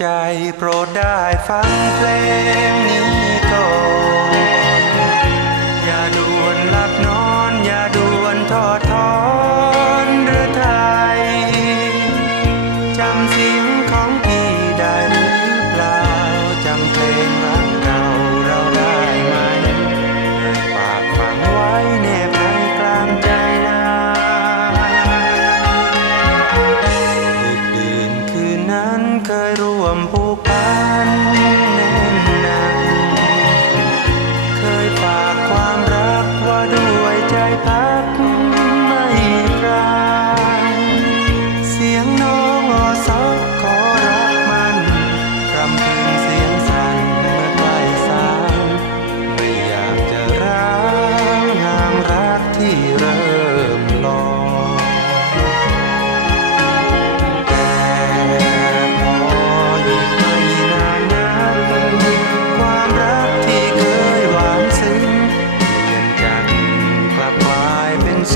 ใจโปรดได้ฟังเพลงนี้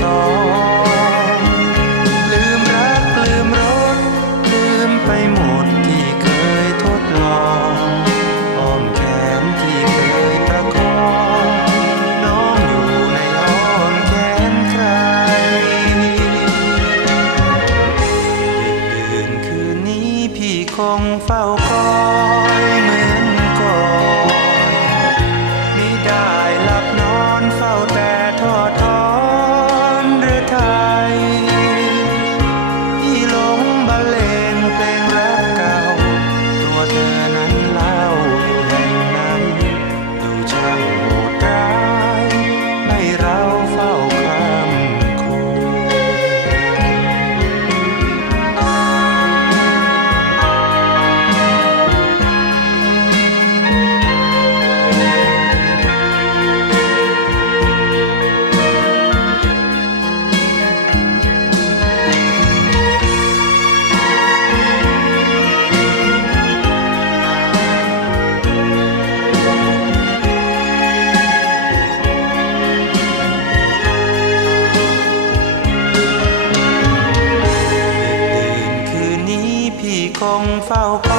สองลืมรักลืมรสลืมไปหมดที่เคยทดลองอ้อมแขนที่เคยประคองน้องอยู่ในอ้อมแขนใครดึกดื่นคืนนี้พี่คงเฝ้ากอย falcão.